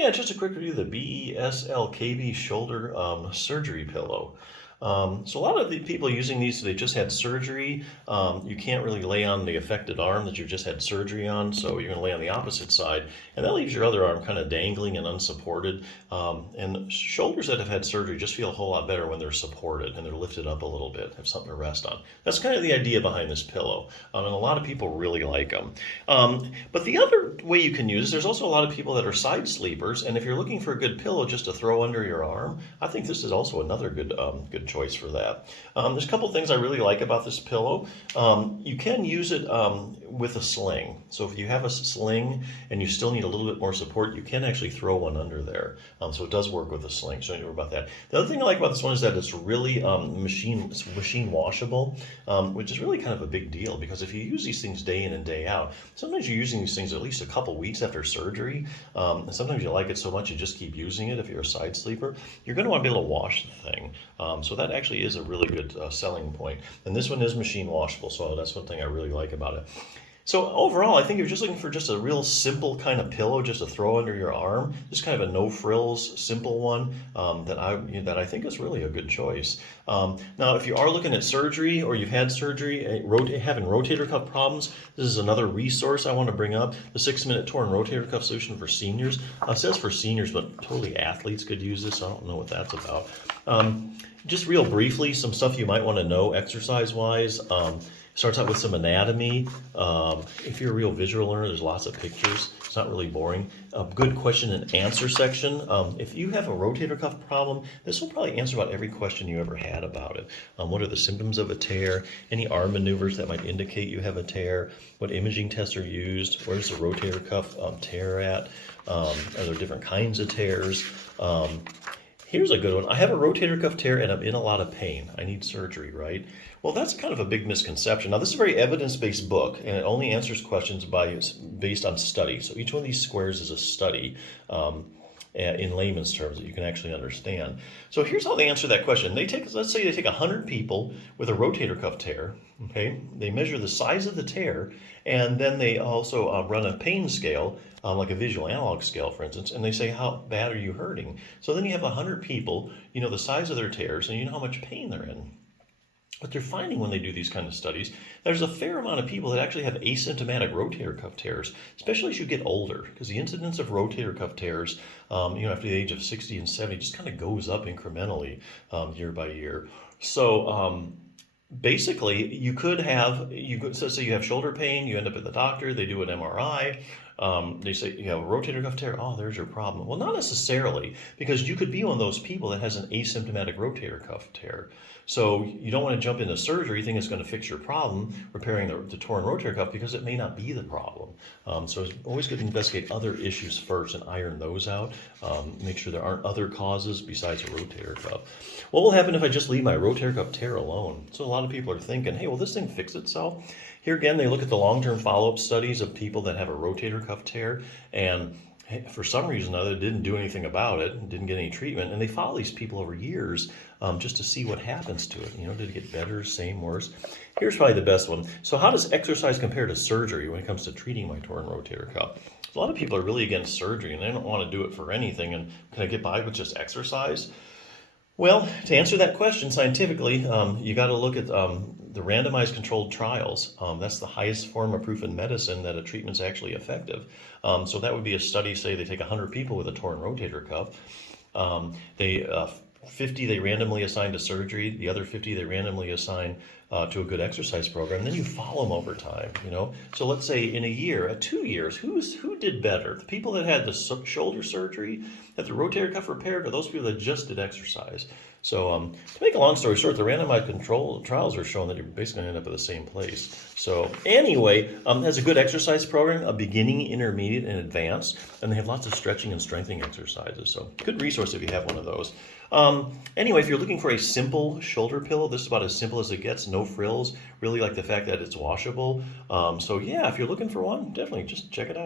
Yeah, just a quick review of the BESL-KB shoulder surgery pillow. So a lot of the people using these, they just had surgery. You can't really lay on the affected arm that you've just had surgery on, so you're going to lay on the opposite side, and that leaves your other arm kind of dangling and unsupported. And shoulders that have had surgery just feel a whole lot better when they're supported and they're lifted up a little bit, have something to rest on. That's kind of the idea behind this pillow, and a lot of people really like them. But the other way you can use, there's also a lot of people that are side sleepers, and if you're looking for a good pillow just to throw under your arm, I think this is also another good choice for that. There's a couple things I really like about this pillow. You can use it with a sling. So if you have a sling and you still need a little bit more support, you can actually throw one under there. So it does work with a sling, so don't worry about that. The other thing I like about this one is that it's really machine washable, which is really kind of a big deal because if you use these things day in and day out, sometimes you're using these things at least a couple weeks after surgery, and sometimes you like it so much you just keep using it if you're a side sleeper. You're going to want to be able to wash the thing. So that actually is a really good selling point. And this one is machine washable, so that's one thing I really like about it. So overall, I think if you're just looking for just a real simple kind of pillow just to throw under your arm, just kind of a no frills, simple one that I think is really a good choice. Now, if you are looking at surgery or you've had surgery, having rotator cuff problems, this is another resource I want to bring up. The 6-minute torn rotator cuff solution for seniors. It says for seniors, but totally athletes could use this. I don't know what that's about. Just real briefly, some stuff you might want to know exercise-wise. Starts out with some anatomy. If you're a real visual learner, there's lots of pictures. It's not really boring. A good question and answer section. If you have a rotator cuff problem, this will probably answer about every question you ever had about it. What are the symptoms of a tear? Any arm maneuvers that might indicate you have a tear? What imaging tests are used? Where's the rotator cuff tear at? Are there different kinds of tears? Here's a good one. I have a rotator cuff tear and I'm in a lot of pain. I need surgery, right? Well, that's kind of a big misconception. Now, this is a very evidence-based book, and it only answers questions based on study. So each one of these squares is a study in layman's terms that you can actually understand. So here's how they answer that question. Let's say they take 100 people with a rotator cuff tear, okay? They measure the size of the tear, and then they also run a pain scale, like a visual analog scale, for instance, and they say, how bad are you hurting? So then you have 100 people, you know the size of their tears, and you know how much pain they're in. What they're finding when they do these kind of studies, there's a fair amount of people that actually have asymptomatic rotator cuff tears, especially as you get older, because the incidence of rotator cuff tears, after the age of 60 and 70, just kind of goes up incrementally year by year. So basically, so say you have shoulder pain, you end up at the doctor, they do an MRI, they say you have a rotator cuff tear, oh, there's your problem. Well, not necessarily, because you could be one of those people that has an asymptomatic rotator cuff tear. So you don't want to jump into surgery thinking it's going to fix your problem, repairing the torn rotator cuff, because it may not be the problem. So it's always good to investigate other issues first and iron those out. Make sure there aren't other causes besides a rotator cuff. What will happen if I just leave my rotator cuff tear alone? So a lot of people are thinking, hey, will this thing fix itself? Here again, they look at the long-term follow-up studies of people that have a rotator cuff tear, and for some reason or other, they didn't do anything about it, didn't get any treatment, and they follow these people over years just to see what happens to it. Did it get better, same, worse? Here's probably the best one. So how does exercise compare to surgery when it comes to treating my torn rotator cuff? A lot of people are really against surgery, and they don't want to do it for anything, and can I get by with just exercise? Well, to answer that question scientifically, you got to look at the randomized controlled trials. That's the highest form of proof in medicine that a treatment's actually effective. So that would be a study, say they take 100 people with a torn rotator cuff. 50 they randomly assign to surgery, the other 50 they randomly assign to a good exercise program. Then you follow them over time, So let's say in a year, 2 years, who did better? The people that had the shoulder surgery, had the rotator cuff repaired, or those people that just did exercise? So to make a long story short, the randomized control trials are showing that you're basically going to end up at the same place. So anyway, has a good exercise program, a beginning, intermediate, and advanced, and they have lots of stretching and strengthening exercises. So good resource if you have one of those. Anyway, if you're looking for a simple shoulder pillow, this is about as simple as it gets, no frills. Really like the fact that it's washable. So yeah, if you're looking for one, definitely just check it out.